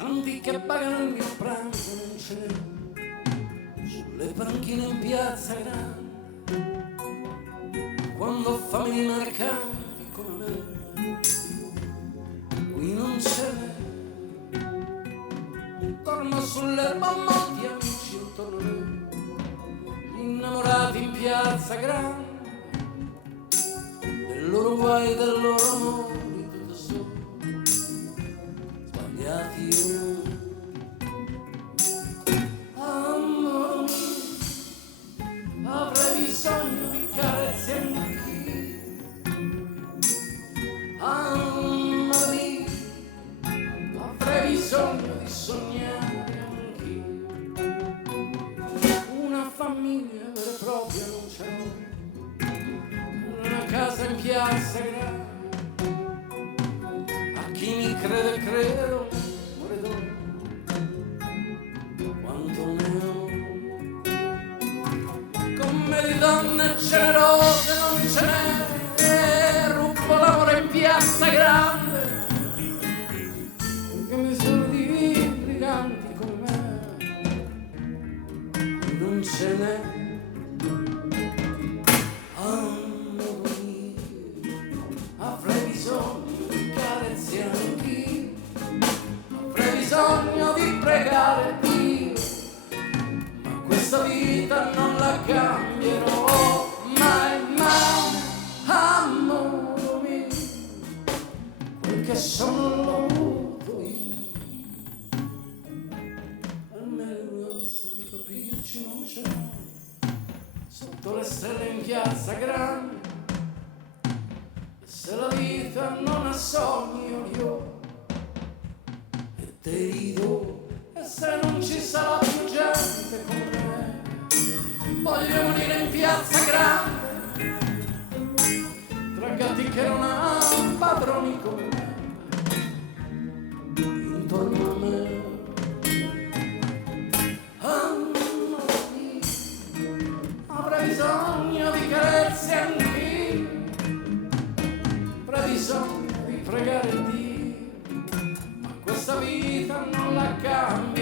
Senti che pagano il mio pranzo non ce n'è, sulle panchine in piazza grande, quando ho fame di mercanti come me, qui non ce n'è. Torno sull'erba molti amici intorno a me, gli innamorati in piazza grande, del loro guai, del loro amore, tutto solo, sbagliati io. Amore mio, avrei bisogno di carezze anch'io. Amore mio, avrei bisogno di sognare anch'io. Una famiglia vera e propria non c'è, una casa in piazza grande. A chi mi crede credo, muore dopo quanto ne ho. Come di donne generose non ce n'è, rubo l'amore in piazza grande, perché mi sono di briganti come me non ce n'è. Amore mio, avrei bisogno di carezze anch'io, avrei bisogno di pregare Dio, ma questa vita non la cambierò mai, mai. Amore mio, quel che sono l'ho avuto io, almeno l'ansia di capirci non c'è, sotto le stelle in piazza grande. Se la vita non ha sogni io e te li do, e se non ci sarà più gente come me, voglio morire in piazza grande, tra gatti che non hanno padroni come me, intorno a me. Amore mio, avrei bisogno di carezze anch'io, avrei bisogno di pregare Dio, ma questa vita non la cambio.